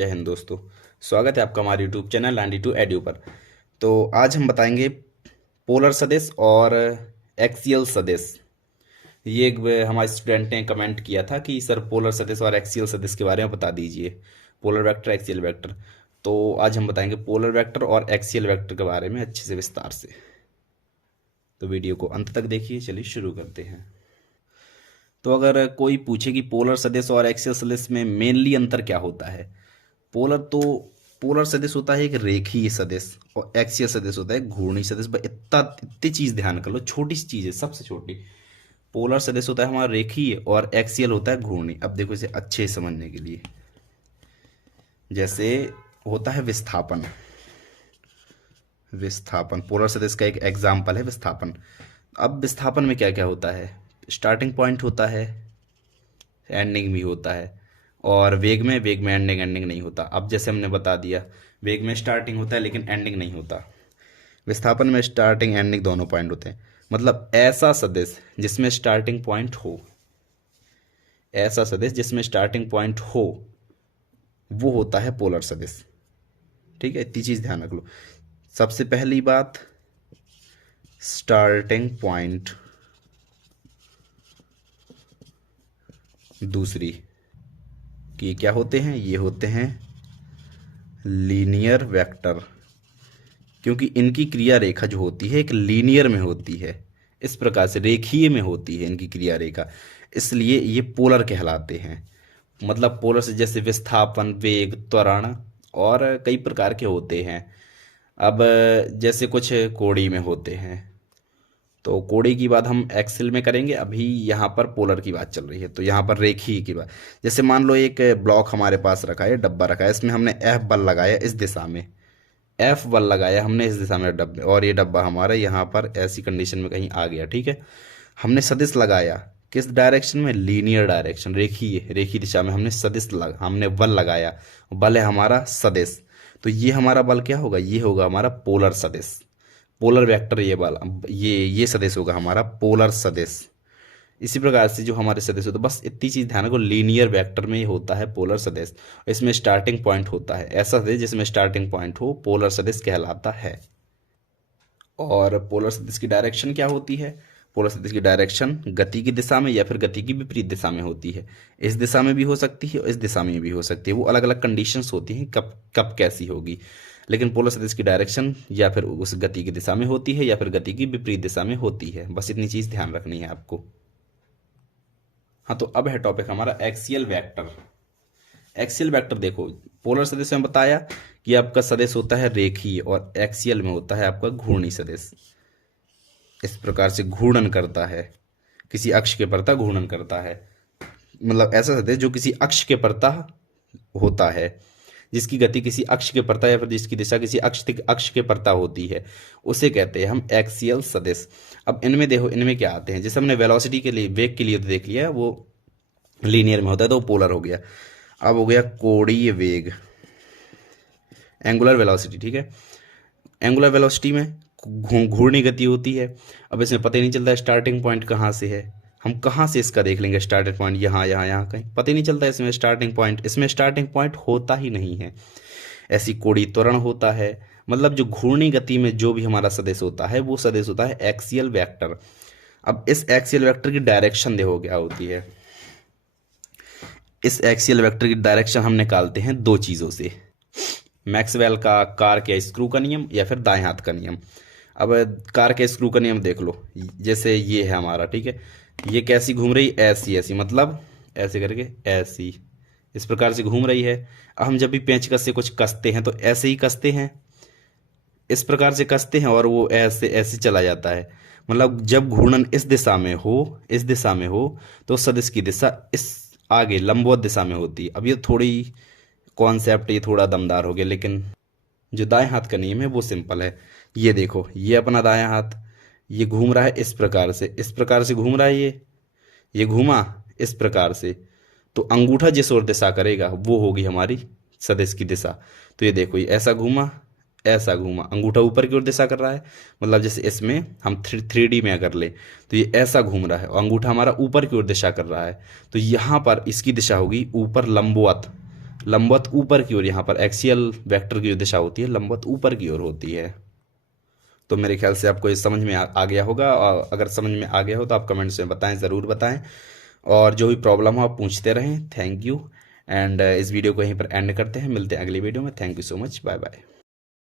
जय हिंद दोस्तों। स्वागत है आपका हमारे YouTube channel Andy to edu पर। तो आज हम बताएंगे पोलर सदिश और एक्सियल सदिश। ये एक हमारे स्टूडेंट ने कमेंट किया था कि सर पोलर सदिश और एक्सियल सदिश के बारे में बता दीजिए, पोलर वेक्टर एक्सियल वेक्टर। तो आज हम बताएंगे पोलर वेक्टर और एक्सियल वेक्टर के बारे में अच्छे से विस्तार से। तो वीडियो को अंत तक देखिए। चलिए शुरू करते हैं। तो अगर कोई पूछे कि पोलर सदिश और एक्सियल सदिश में मेनली अंतर क्या होता है, पोलर सदिश होता है एक रेखीय सदिश और एक्सियल सदिश होता है घूर्णी सदिश। भाई इतनी चीज ध्यान कर लो, छोटी सी चीज है, सबसे छोटी। पोलर सदिश होता है हमारा रेखीय और एक्सियल होता है घूर्णी। अब देखो इसे अच्छे से समझने के लिए, जैसे होता है विस्थापन। विस्थापन पोलर सदिश का एक एग्जाम्पल है विस्थापन। अब विस्थापन में क्या क्या होता है, स्टार्टिंग पॉइंट होता है, एंडिंग भी होता है। और वेग में एंडिंग नहीं होता। अब जैसे हमने बता दिया, वेग में स्टार्टिंग होता है लेकिन एंडिंग नहीं होता। विस्थापन में स्टार्टिंग एंडिंग दोनों पॉइंट होते हैं। मतलब ऐसा सदिश जिसमें स्टार्टिंग पॉइंट हो, ऐसा सदिश जिसमें स्टार्टिंग पॉइंट हो, वो होता है पोलर सदिश। ठीक है, इतनी चीज ध्यान रख लो। सबसे पहली बात, स्टार्टिंग पॉइंट। दूसरी कि ये क्या होते हैं, ये होते हैं लीनियर वेक्टर, क्योंकि इनकी क्रिया रेखा जो होती है एक लीनियर में होती है, इस प्रकार से रेखीय में होती है इनकी क्रिया रेखा, इसलिए ये पोलर कहलाते हैं। मतलब पोलर से जैसे विस्थापन, वेग, त्वरण और कई प्रकार के होते हैं। अब जैसे कुछ कोड़ी में होते हैं, तो कोड़ी की बात हम एक्सेल में करेंगे। अभी यहाँ पर पोलर की बात चल रही है, तो यहाँ पर रेखीय की बात। जैसे मान लो एक ब्लॉक हमारे पास रखा है, डब्बा रखा है, इसमें हमने एफ बल लगाया इस दिशा में, एफ बल लगाया हमने इस दिशा में डब्बे, और ये डब्बा हमारा यहाँ पर ऐसी कंडीशन में कहीं आ गया। ठीक है, हमने सदिश लगाया किस डायरेक्शन में, लीनियर डायरेक्शन, रेखीय रेखीय दिशा में हमने हमने बल लगाया। बल है हमारा सदिश, तो ये हमारा बल क्या होगा, ये होगा हमारा पोलर सदिश, पोलर वेक्टर। ये बल, ये सदिश होगा हमारा पोलर सदिश। इसी प्रकार से जो हमारे सदिश होते हैं, बस इतनी चीज ध्यान रखो, लीनियर वेक्टर में ही होता है पोलर सदिश। इसमें स्टार्टिंग पॉइंट होता है, ऐसा सदिश जिसमें स्टार्टिंग पॉइंट हो, पोलर सदिश कहलाता है। और पोलर सदिश की डायरेक्शन क्या होती है, पोलर सदिश की डायरेक्शन गति की दिशा में या फिर गति की विपरीत दिशा में होती है। इस दिशा में भी हो सकती है और इस दिशा में भी हो सकती है, वो अलग अलग कंडीशंस होती हैं कब कब कैसी होगी। लेकिन पोलर सदिश की डायरेक्शन या फिर उस गति की दिशा में होती है या फिर गति की विपरीत दिशा में होती है। बस इतनी चीज ध्यान रखनी है आपको। हाँ, तो अब है टॉपिक हमारा एक्सियल वेक्टर। एक्सियल वेक्टर देखो, पोलर सदिश में बताया कि आपका सदिश होता है रेखीय और एक्सियल में होता है आपका घूर्णी सदिश। इस प्रकार से घूर्णन करता है, किसी अक्ष के प्रता घूर्णन करता है। मतलब ऐसा सदिश जो किसी अक्ष के प्रता होता है, जिसकी गति किसी अक्ष के प्रता या फिर जिसकी दिशा किसी अक्ष के प्रता होती है, उसे कहते हैं हम एक्सियल सदिश। अब इनमें देखो, इनमें क्या आते हैं, जैसे हमने वेलोसिटी के लिए, वेग के लिए तो देख लिया, वो लीनियर में होता है तो वो पोलर हो गया। अब हो गया कोणीय वेग, एंगुलर वेलोसिटी। ठीक है, एंगुलर वेलोसिटी में घूर्णी गति होती है। अब इसमें पता ही नहीं चलता स्टार्टिंग पॉइंट कहाँ से है, हम कहाँ से इसका देख लेंगे स्टार्टिंग पॉइंट, यहाँ यहाँ यहाँ कहीं पता ही नहीं चलता इसमें स्टार्टिंग पॉइंट, इसमें स्टार्टिंग पॉइंट होता ही नहीं है। ऐसी कोणीय त्वरण होता है। मतलब जो घूर्णी गति में जो भी हमारा सदिश होता है वो सदिश होता है एक्सियल वेक्टर। अब इस एक्सियल वेक्टर की डायरेक्शन देखो क्या होती है। इस एक्सियल वेक्टर की डायरेक्शन हम निकालते हैं दो चीजों से, मैक्सवेल का कार के स्क्रू का नियम या फिर दाएं हाथ का नियम। अब कार के स्क्रू का नियम देख लो, जैसे ये है हमारा, ठीक है, ये कैसी घूम रही, ऐसी ऐसी, मतलब ऐसे करके ऐसी, इस प्रकार से घूम रही है। अब हम जब भी पेंचकस से कुछ कसते हैं तो ऐसे ही कसते हैं, इस प्रकार से कसते हैं और वो ऐसे ऐसे चला जाता है। मतलब जब घूर्णन इस दिशा में हो, इस दिशा में हो, तो सदिश की दिशा इस आगे लंबवत दिशा में होती है। अब ये थोड़ी कॉन्सेप्ट, ये थोड़ा दमदार हो गया, लेकिन जो दाएं हाथ का नियम है वो सिंपल है। ये देखो, ये अपना दायां हाथ, ये घूम रहा है इस प्रकार से, इस प्रकार से घूम रहा है, ये घूमा इस प्रकार से, तो अंगूठा जिस ओर दिशा करेगा वो होगी हमारी सदिश की दिशा। तो ये देखो, ये ऐसा घूमा, ऐसा घूमा, अंगूठा ऊपर की ओर दिशा कर रहा है। मतलब जैसे इसमें हम 3D में अगर ले तो ये ऐसा घूम रहा है और अंगूठा हमारा ऊपर की ओर दिशा कर रहा है, तो यहाँ पर इसकी दिशा होगी ऊपर लंबवत, लंबवत ऊपर की ओर, यहाँ पर एक्सियल वेक्टर की जो दिशा होती है लंबवत ऊपर की ओर होती है। तो मेरे ख्याल से आपको ये समझ में आ गया होगा, और अगर समझ में आ गया हो तो आप कमेंट्स में बताएं, ज़रूर बताएं। और जो भी प्रॉब्लम हो आप पूछते रहें। Thank you. एंड इस वीडियो को यहीं पर एंड करते हैं, मिलते हैं अगली वीडियो में। Thank you so much, bye bye.